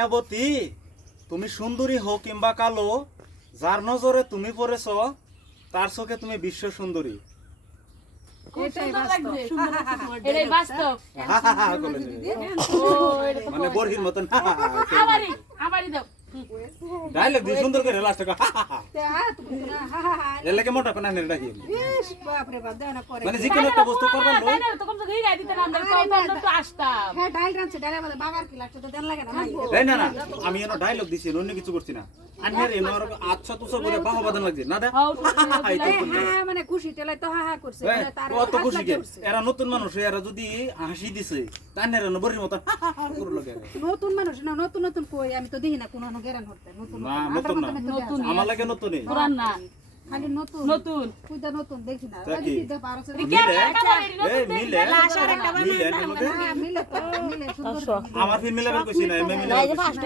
মায়াবতী তুমি সুন্দরী হো কিংবা কালো, যার নজরে তুমি পড়েছ তার চোখে তুমি বিশ্ব সুন্দরী। এটাই বাস্তব। মানে বরহির মতন আমারই দাও। ডায়লগ দিয়ে সুন্দর করে লাস্টে এর লাগে মোটা কোনা নেড়া কি মানে যে কোনো একটা বস্তু করবার লই তখন তো গই গাই দিতে না আমরা কত তো আসতাম। হ্যাঁ ডাল রাঁধছে ডালে বলে বাগার কি লাগছে তো দেন লাগে না না না আমি এনো ডায়লগ দিছি অন্য কিছু করছি না। আন্নের এনো আর আচ্ছা তুসো করে বাহবা বাদান লাগছে না দে হ্যাঁ মানে খুশি টেলাই তো হা হা করছে তার কত খুশি কে এরা নতুন মানুষ এরা যদি হাসি দিছে তান্নের এনো বরির মতন করে লাগে। নতুন মানুষ না নতুন নতুন কই আমি তো দেখি না কোন গেরান করতে নতুন না নতুন না আমার লাগে নতুনই পুরান না খালি নতুন নতুন কইটা নতুন দেখি না তা কি? আমি দিতে পারছ মিলে মিলে মিলে মিলে তো মিলে সুন্দর আমার ফিল্ম মিলাবার কইছি না এমনি মিলে এই যে ফার্স্ট